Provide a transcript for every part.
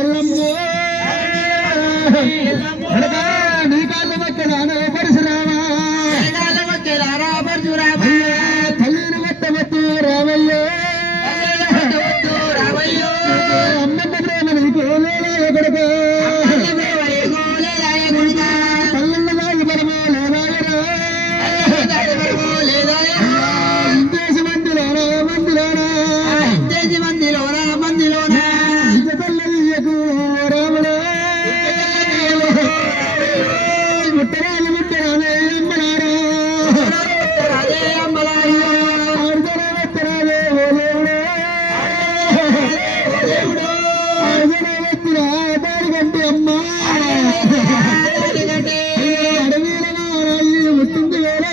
ఎల్లమ్మో నీ కాళ్ళ మొక్కలాన పరశురామా తల్లిని కొట్టవద్దు రామయ్యో అమ్మమ్మ ప్రేమ నీకు లేదా కొడుకు తల్లిని దాగి పరమా లేదాయరా ఇందేశి మందిలోనా తల్లయ్యకు రాముడు ముట్టరాలే అమ్మలారా దానికంటే అమ్మ అడవిల ముట్టింది వేరే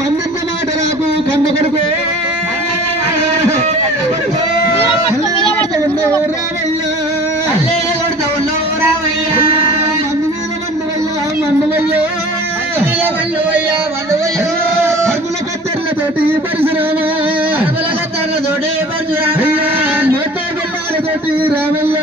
మందంత మాట రాకు కన్న కొడుకు కత్తర్లతోటి పరశురామ నోట గుల్లాలతోటి రామయ్య